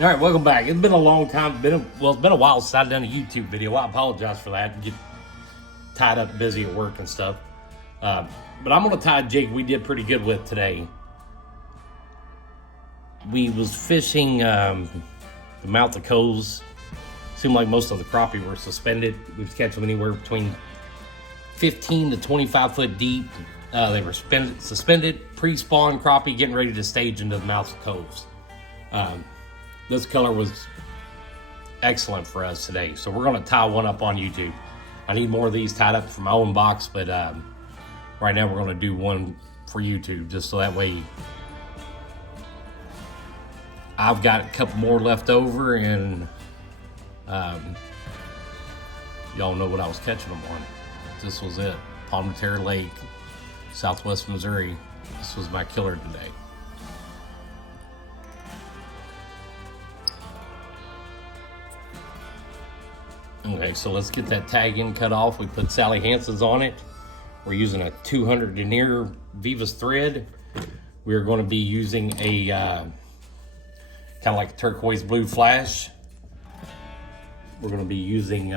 All right, welcome back. It's been a long time. It's been a while since I've done a YouTube video. I apologize for that. Get tied up, busy at work and stuff. But I'm gonna tie a jig we did pretty good with today. We was fishing the mouth of coves. Seemed like most of the crappie were suspended. We was catching them anywhere between 15 to 25 foot deep. They were suspended, pre-spawn crappie, getting ready to stage into the mouth of coves. This color was excellent for us today, so we're gonna tie one up on YouTube. I need more of these tied up for my own box, but right now we're gonna do one for YouTube, just so that way I've got a couple more left over, and y'all know what I was catching them on. This was it, Palmetary Lake, Southwest Missouri. This was my killer today. Okay, so let's get that tag in cut off. We put Sally Hansen's on it. We're using a 200 denier Vivas thread. We're going to be using a kind of like a turquoise blue flash. We're going to be using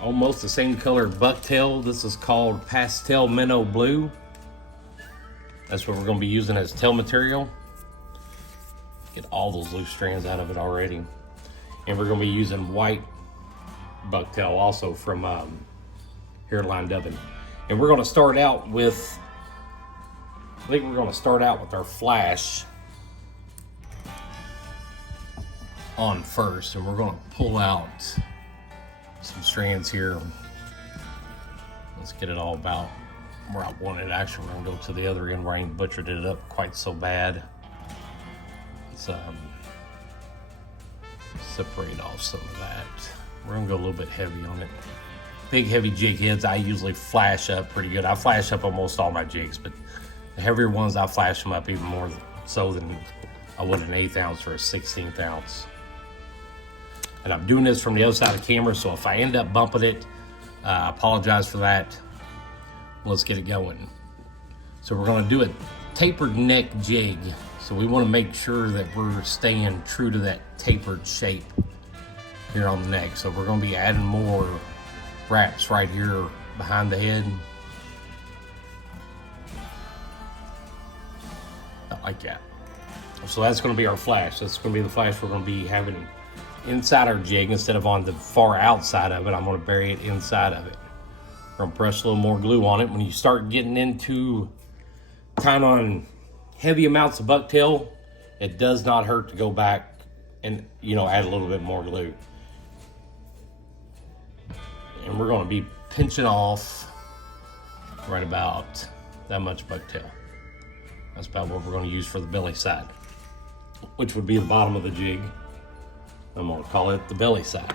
almost the same color bucktail. This is called pastel minnow blue. That's what we're going to be using as tail material. Get all those loose strands out of it already. And we're going to be using white bucktail also from Hairline Dubbin. And we're going to start out with, I think we're going to start out with our flash on first. And we're going to pull out some strands here. Let's get it all about where I want it. Actually, we're going to go to the other end where I ain't butchered it up quite so bad. It's separate off some of that. We're gonna go a little bit heavy on it. Big heavy jig heads I usually flash up pretty good. I flash up almost all my jigs, but the heavier ones I flash them up even more so than I would an 1/8 ounce or a 1/16 ounce. And I'm doing this from the other side of the camera, so if I end up bumping it, I apologize for that. Let's get it going. So we're gonna do a tapered neck jig. So we want to make sure that we're staying true to that tapered shape here on the neck. So we're going to be adding more wraps right here behind the head. Like that. So that's going to be our flash. That's going to be the flash we're going to be having inside our jig instead of on the far outside of it. I'm going to bury it inside of it. We're going to brush a little more glue on it. When you start getting into tying on heavy amounts of bucktail, it does not hurt to go back and, you know, add a little bit more glue. And we're going to be pinching off right about that much bucktail. That's about what we're going to use for the belly side, which would be the bottom of the jig. I'm going to call it the belly side.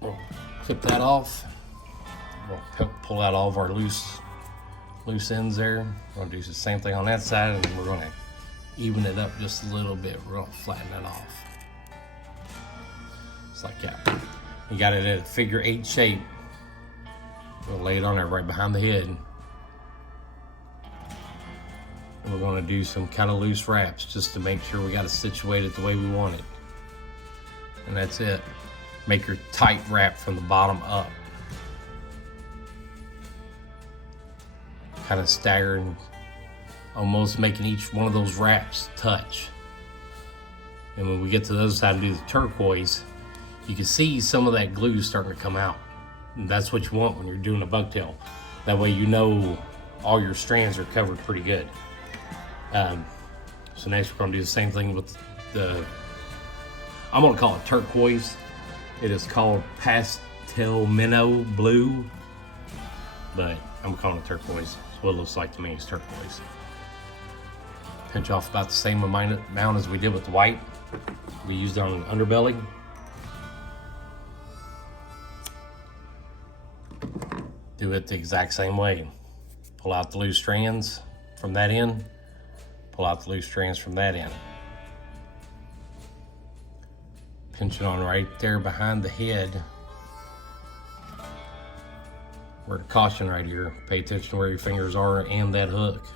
We'll clip that off. We'll pull out all of our loose ends there. We're going to do the same thing on that side, and then we're going to even it up just a little bit. We're going to flatten it off. Just like that. You got it at a figure 8 shape. We'll lay it on there right behind the head. And we're going to do some kind of loose wraps just to make sure we got it situated the way we want it. And that's it. Make your tight wrap from the bottom up. Kind of staggering, almost making each one of those wraps touch. And when we get to the other side and do the turquoise, you can see some of that glue starting to come out. And that's what you want when you're doing a bucktail. That way you know all your strands are covered pretty good. So next we're going to do the same thing with the, I'm going to call it turquoise. It is called pastel minnow blue, but I'm calling it turquoise. That's what it looks like to me, is turquoise. Pinch off about the same amount as we did with the white. We used it on the underbelly. Do it the exact same way. Pull out the loose strands from that end. Pull out the loose strands from that end. Pinch it on right there behind the head. Word of caution right here. Pay attention to where your fingers are and that hook.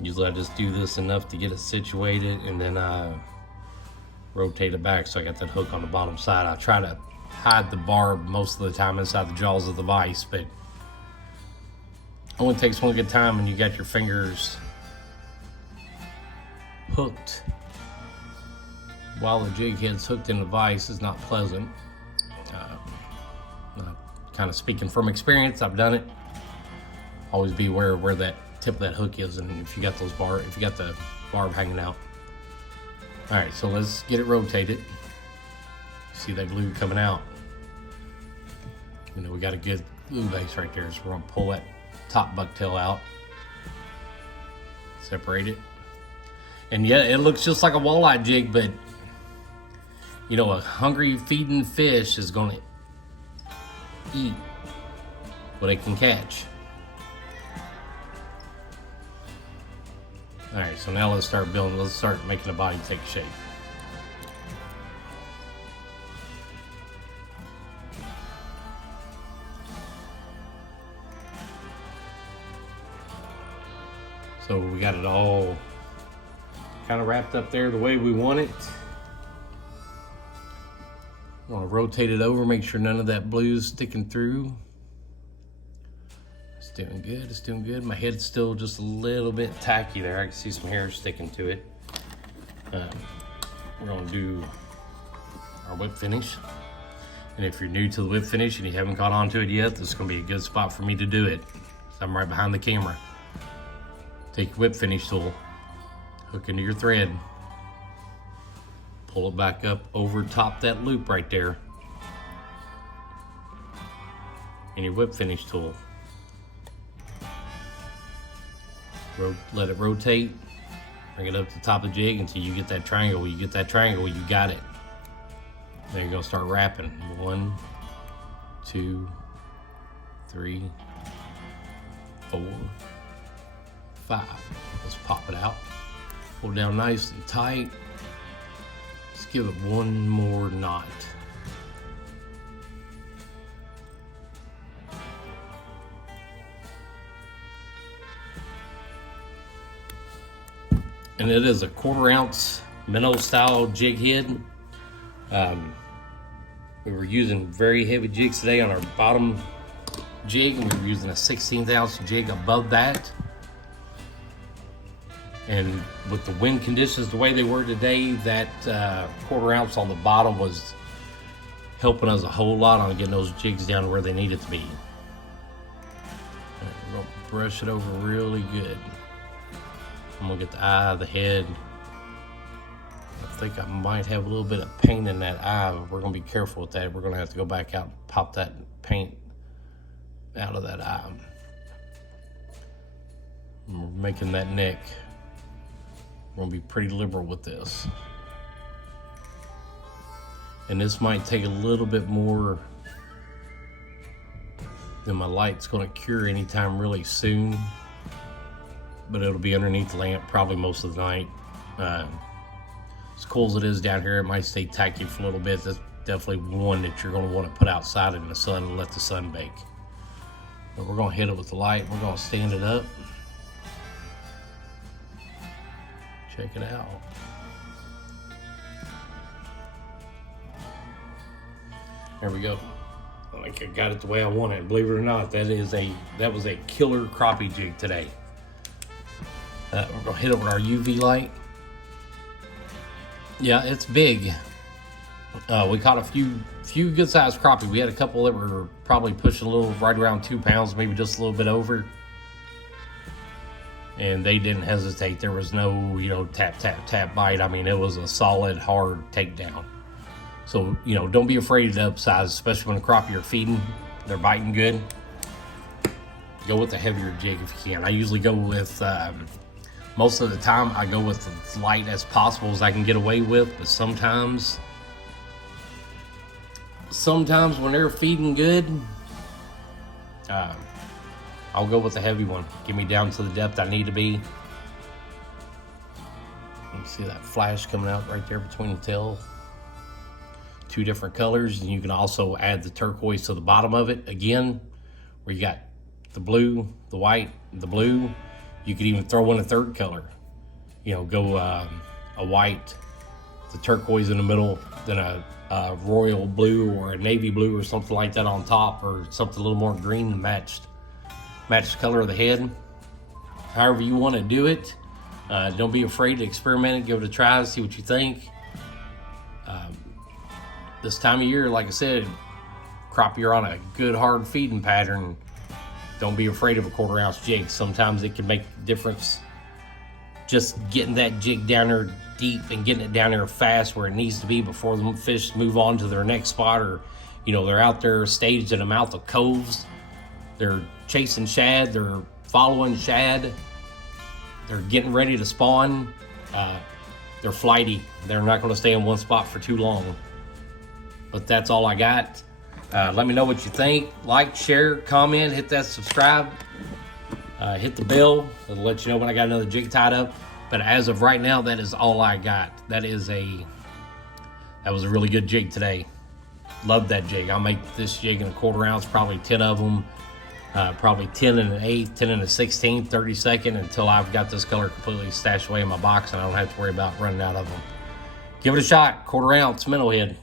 Usually I just do this enough to get it situated, and then I rotate it back so I got that hook on the bottom side. I try to hide the barb most of the time inside the jaws of the vise, but it only takes one good time when you got your fingers hooked while the jig head's hooked in the vise is not pleasant. Kind of speaking from experience, I've done it. Always be aware of where that tip of that hook is, and if you got the barb hanging out. All right, so let's get it rotated. See that glue coming out. You know, we got a good glue base right there, so we're gonna pull that top bucktail out, separate it. And yeah, it looks just like a walleye jig, but you know, a hungry feeding fish is gonna eat what it can catch. All right, so now let's start building. Let's start making the body take shape. So we got it all kind of wrapped up there the way we want it. I want to rotate it over, make sure none of that blue's sticking through. It's doing good, it's doing good. My head's still just a little bit tacky there. I can see some hair sticking to it. We're gonna do our whip finish. And if you're new to the whip finish and you haven't caught on to it yet, this is gonna be a good spot for me to do it. So I'm right behind the camera. Take your whip finish tool, hook into your thread, pull it back up over top that loop right there, and your whip finish tool. Let it rotate, bring it up to the top of the jig until you get that triangle. When you get that triangle, you got it. Then you're gonna start wrapping. 1, 2, 3, 4, 5. Let's pop it out. Pull it down nice and tight. Let's give it one more knot. And it is a 1/4 ounce minnow style jig head. We were using very heavy jigs today on our bottom jig, and we were using a 1/16 ounce jig above that. And with the wind conditions the way they were today, that 1/4 ounce on the bottom was helping us a whole lot on getting those jigs down to where they needed to be. Right, we're gonna brush it over really good. I'm gonna get the eye, the head. I think I might have a little bit of paint in that eye, but we're gonna be careful with that. We're gonna have to go back out and pop that paint out of that eye. And we're making that neck. We're gonna be pretty liberal with this. And this might take a little bit more than my light's gonna cure anytime really soon, but it'll be underneath the lamp probably most of the night. As cool as it is down here, it might stay tacky for a little bit. That's definitely one that you're gonna wanna put outside in the sun and let the sun bake. But we're gonna hit it with the light. We're gonna stand it up. Check it out. There we go. I think I got it the way I want it. Believe it or not, that was a killer crappie jig today. We're gonna hit it with our UV light. Yeah, it's big. We caught a few good sized crappie. We had a couple that were probably pushing a little, right around 2 pounds, maybe just a little bit over. And they didn't hesitate. There was no, tap, tap, tap bite. I mean, it was a solid, hard takedown. So, don't be afraid to upsize, especially when the crappie are feeding. They're biting good. Go with a heavier jig if you can. I usually go with, most of the time, I go with as light as possible as I can get away with. But sometimes when they're feeding good, I'll go with the heavy one. Get me down to the depth I need to be. You can see that flash coming out right there between the tail. 2 different colors, and you can also add the turquoise to the bottom of it. Again, where you got the blue, the white, the blue, You could even throw in a third color. You know, go a white, the turquoise in the middle, then a royal blue or a navy blue or something like that on top, or something a little more green to match the color of the head. However you want to do it. Don't be afraid to experiment it, give it a try, see what you think. This time of year, like I said, crappie are on a good hard feeding pattern. Don't be afraid of a 1/4 ounce jig. Sometimes it can make a difference just getting that jig down there deep and getting it down there fast where it needs to be before the fish move on to their next spot, or you know, they're out there staged in the mouth of coves. They're chasing shad, they're following shad, they're getting ready to spawn. They're flighty. They're not going to stay in one spot for too long. But that's all I got. Let me know what you think. Like, share, comment, hit that subscribe. Hit the bell. It'll let you know when I got another jig tied up. But as of right now, that is all I got. That was a really good jig today. Love that jig. I'll make this jig in a 1/4 ounce, probably 10 of them. Probably 10 and an 1/8, 10 and a 16th, 32nd, until I've got this color completely stashed away in my box and I don't have to worry about running out of them. Give it a shot. 1/4 ounce minnow head.